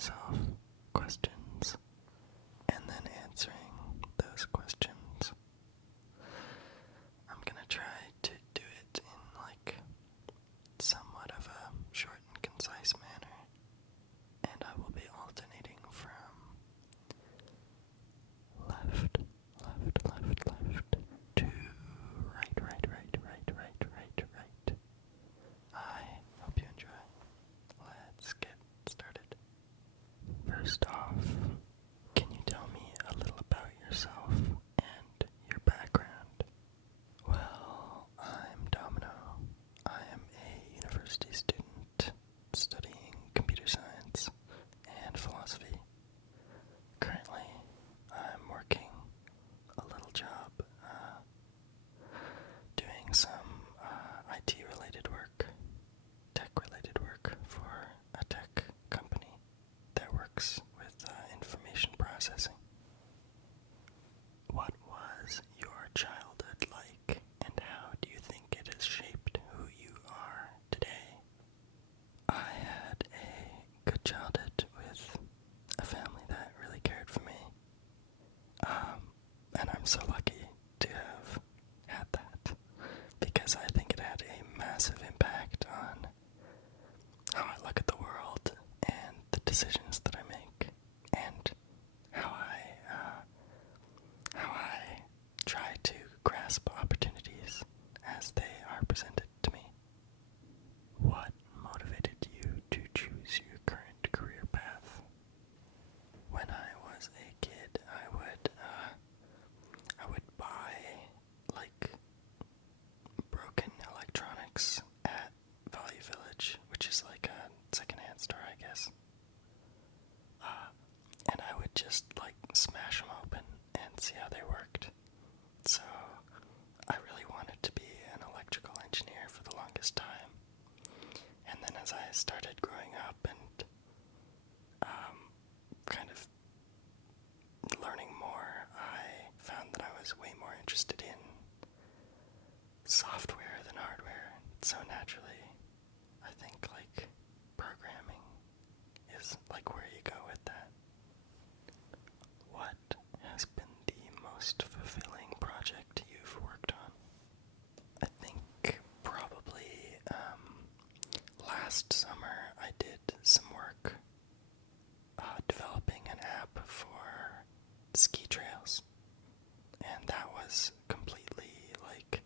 myself questions and then answering those questions. I'm gonna try to do it in like somewhat of a short and concise manner, and I will be alternating from left to right. I hope you enjoy. Let's get started. First off, can you tell me a little about yourself and your background? Well, I'm Domino. I am a university student studying computer science and philosophy. Currently, I'm working a little job doing some IT-related work, tech-related work for a tech company that works with information processing. What was your childhood like, and how do you think it has shaped who you are today? I had a good childhood with a family that really cared for me, and I'm so lucky to have had that, because I think it had a massive impact on how I look at the world and the decisions that I make, and how I try to grasp opportunities as they are presented to me. What motivated you to choose your current career path? When I was a kid, I would buy like broken electronics at Value Village, which is like a secondhand store, I guess. And I would just like smash them open and see how they worked. So I really wanted to be an electrical engineer for the longest time. And then as I started growing up and kind of learning more, I found that I was way more interested in software than hardware. So naturally, I think like programming is like where you go with that. What has been the most fulfilling project you've worked on? I think probably last summer I did some work developing an app for ski trails, and that was completely like,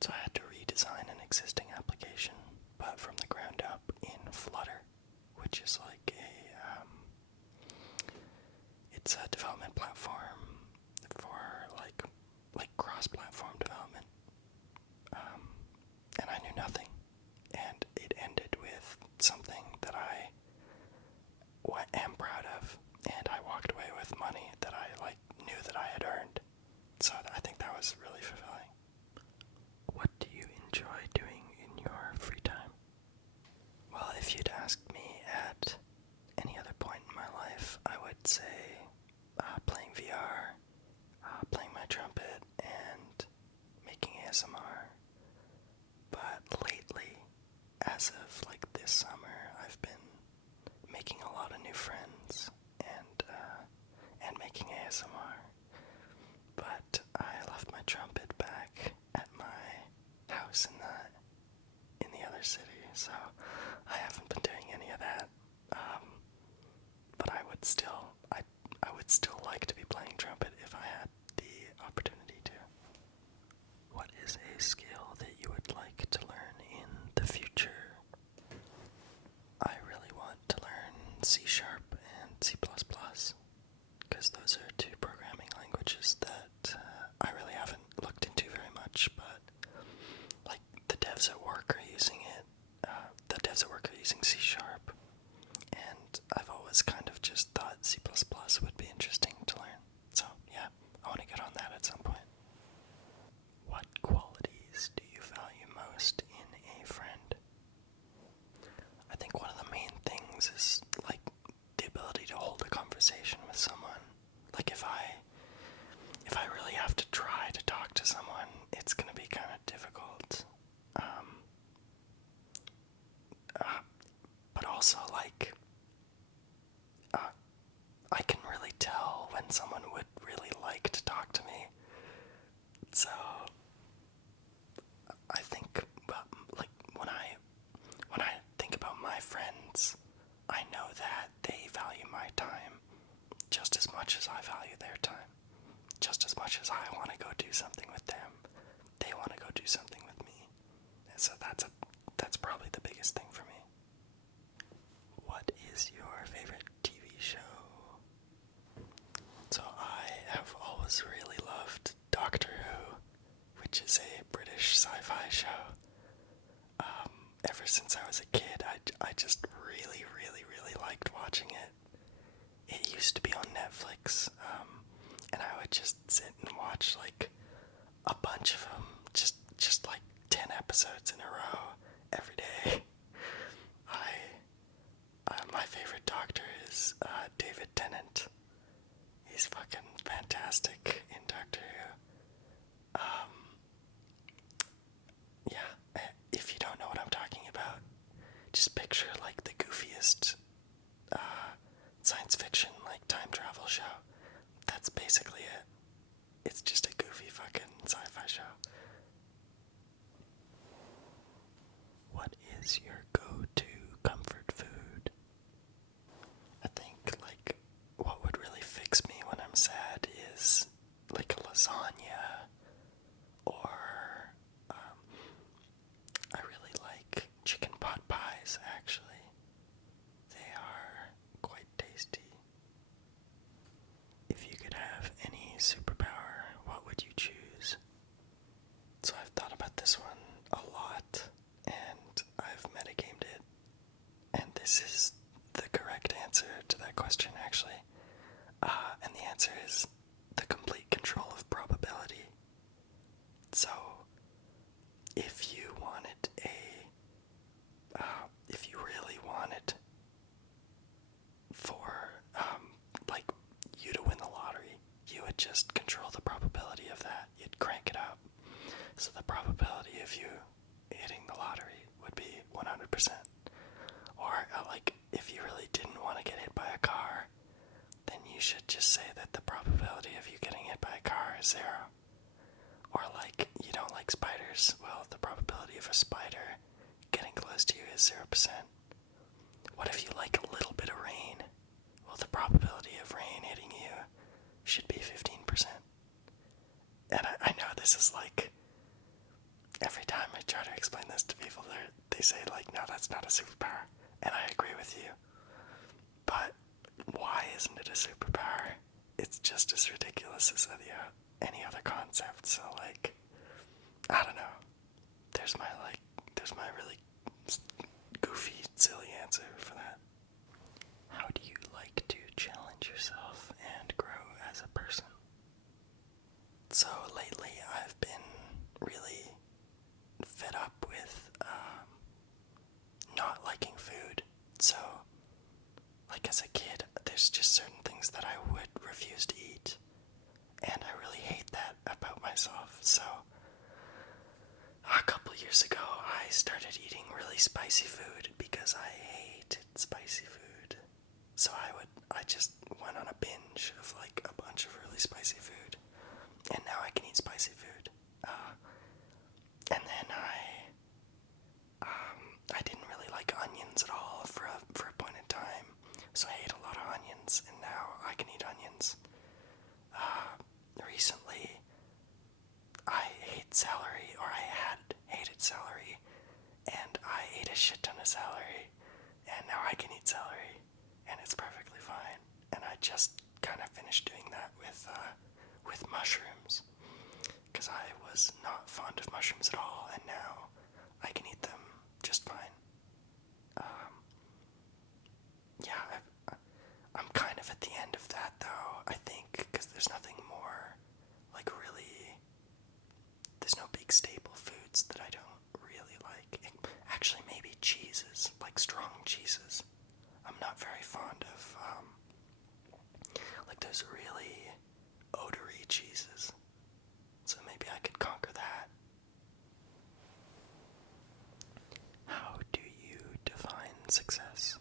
so I had to redesign an existing application, but from the ground up in Flutter, which is like it's a development platform for like cross-platform development, and I knew nothing, and it ended with something that I am proud of, and I walked away with money that I knew that I had earned. So I think that was really fulfilling. What do you enjoy doing in your free time? Well, if you'd asked me at any other point in my life, I would say playing VR, playing my trumpet, and making ASMR. But lately, as of like this summer, I've been making a lot of new friends and making ASMR. But I left my trumpet back at my house in the other city, so I haven't been doing any of that. But I would still like to be playing trumpet if I had the opportunity to. What is a skill that you would like to learn in the future? I really want to learn C# and C++, because those are two programming languages that I really haven't looked into very much, but like the devs at work are using it. The devs at work are using C#, and I've always kind of just thought C++ would be interesting to learn. So yeah, I want to get on that at some point. What qualities do you value most in a friend? I think one of the main things is like the ability to hold a conversation with someone. Like if I really have to try to talk to someone, it's gonna be kind of difficult. I can really tell when someone would really like to talk to me. So I think, like when I think about my friends, I know that they value my time just as much as I value their time. Just as much as I want to go do something with them, they want to go do something with me. And so that's probably the biggest thing for me. What is your favorite TV show? So I have always really loved Doctor Who, which is a British sci-fi show. Ever since I was a kid, I just really, really, really liked watching it. It used to be on Netflix, and I would just sit and watch like a bunch of them, just like 10 episodes in a row every day. My favorite Doctor is David Tennant. He's fucking fantastic in Doctor Who. Yeah, if you don't know what I'm talking about, just picture like the goofiest science fiction, like time travel show. That's basically it. It's just a goofy fucking sci-fi show. What is your go-to comfort food? I think like what would really fix me when I'm sad is like a lasagna, or I really like chicken pot pies actually. They are quite tasty. If you could have any superpower, what would you choose? So I've thought about this one a lot, and I've metagamed it, and this is the correct answer to that question actually. And the answer is the complete control of probability. So if you wanted if you really wanted for like you to win the lottery, you would just control the probability of that. You'd crank it up. So the probability of you hitting the lottery would be 100%. Or like if you really didn't want to get hit by a car, then you should just say that the probability of you getting hit by a car is 0. Or like you don't like spiders, well the probability of a spider getting close to you is 0%. What if you like a little bit of rain? Well, the probability of rain hitting you should be 15%. And I know this is like, every time I try to explain this to people, they say like, no, that's not a superpower. And I agree with you. But why isn't it a superpower? It's just as ridiculous as any other concept. So like, I don't know. There's my really goofy, silly answer for that. How do you like to challenge yourself and grow as a person? So lately I've been really fed up with not liking food. So like as a kid, there's just certain things that I would refuse to eat, and I really hate that about myself. So a couple years ago I started eating really spicy food because I hated spicy food. So I just went on a binge of like a bunch of really spicy food, and now I can eat spicy food. And then I didn't really like onions at all for a point in time, so I ate a lot of onions, and now I can eat onions. Recently, I hate celery, or I had hated celery, and I ate a shit ton of celery, and now I can eat celery, and it's perfectly fine. And I just kind of finished doing that with mushrooms, because I was not fond of mushrooms at all, and now I can eat them just fine. Yeah, I'm kind of at the end of that though, I think, because there's nothing more, like really, there's no big staple foods that I don't really like. Actually, maybe cheeses, like strong cheeses. I'm not very fond of, like those really odory cheeses. So maybe I could conquer that. How do you define success?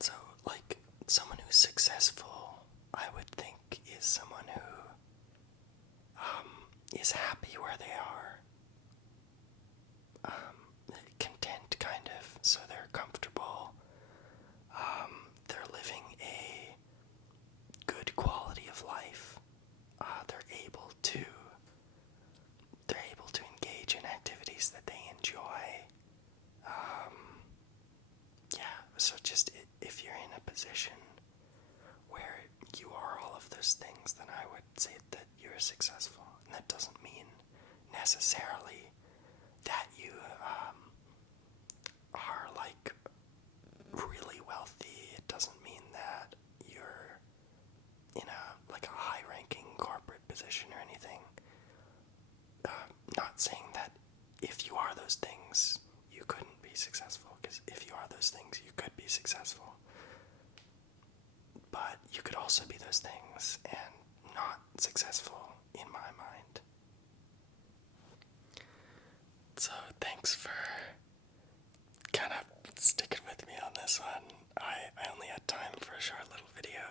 So, like, someone who's successful is happy where they are. Content, kind of, so they're comfortable. They're living a good quality of life. They're able to engage in activities that they enjoy. Yeah, so just if you're in a position where you are all of those things, then I would say that you're successful. And that doesn't mean necessarily that you are like really wealthy. It doesn't mean that you're in a high-ranking corporate position or anything. Not saying that if you are those things, you couldn't be successful, because if you are those things, you could be successful. But you could also be those things and not successful, in my mind. So thanks for kind of sticking with me on this one. I only had time for a short little video,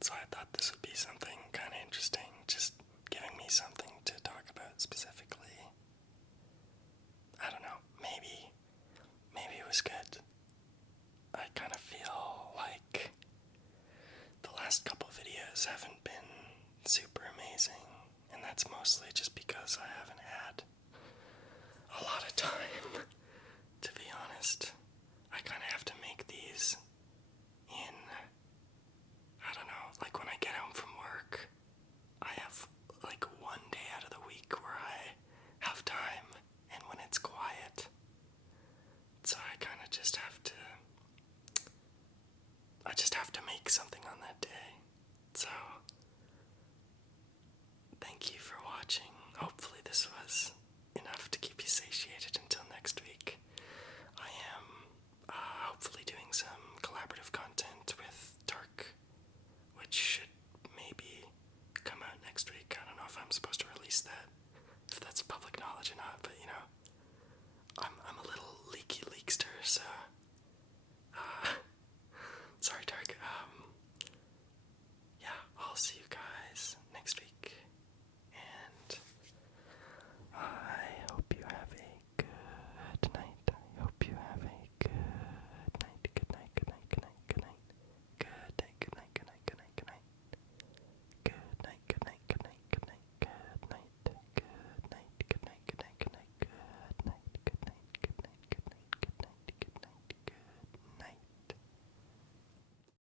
so I thought this would be something kind of interesting, just giving me something to talk about specifically. I don't know, maybe it was good. I kind of feel like the last couple videos haven't been super amazing, and that's mostly just because I haven't had a lot of time, to be honest. I kind of have to make these in, I don't know, like when I get home from work, I have like one day out of the week where I have time and when it's quiet. So I kind of just have to, make something on that day. So, thank you for watching. Hopefully this was enough to keep you satiated until